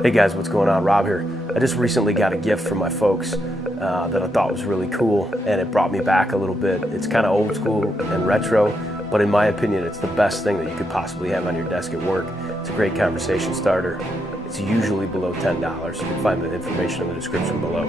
Hey guys, what's going on? Rob here. I just recently got a gift from my folks that I thought was really cool, and it brought me back a little bit. It's kind of old school and retro, but in my opinion, it's the best thing that you could possibly have on your desk at work. It's a great conversation starter. It's usually below $10. You can find the information in the description below.